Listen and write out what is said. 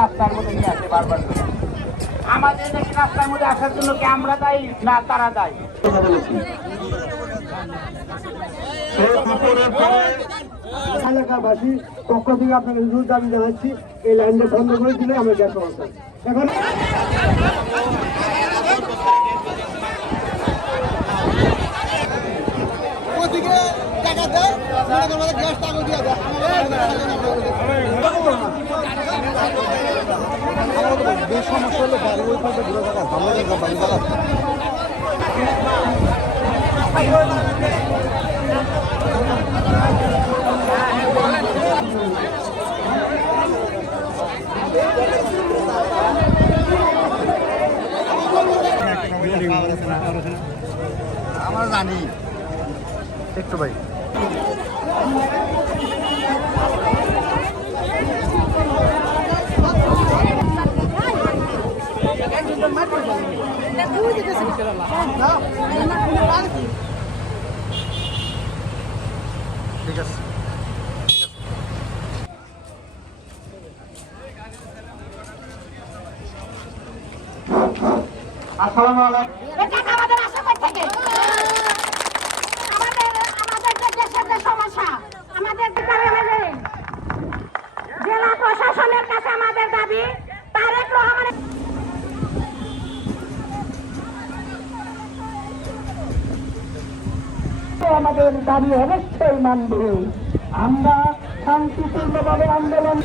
রাস্তার মধ্যে নিয়ে আসে বারবার আমাদের নাকি রাস্তার মধ্যে আসার জন্য কি আমরা দায়ী না তারা দায়ী? এলাকাবাসী পক্ষ থেকে আপনাকে জোর দাবি জানাচ্ছি, এই লাইনটা বন্ধ করে দিলে আমরা গ্যাস সমস্যা এখন সমস্যা হলে গাড়ি ওই পাশে ঘুরে থাকা ভালো জায়গা বাড়ি জায়গা আমরা জানি একটু ভাই ঠিক আছে। আসসালামু আলাইকুম। আমাদের আশা থেকে আমাদের দেশের যে সমস্যা আমাদের জেলা প্রশাসনের কাছে আমাদের দাবি তারেক রহমানের আমাদের দাবি অবশ্যই মানবে। আমরা শান্তিপূর্ণভাবে আন্দোলন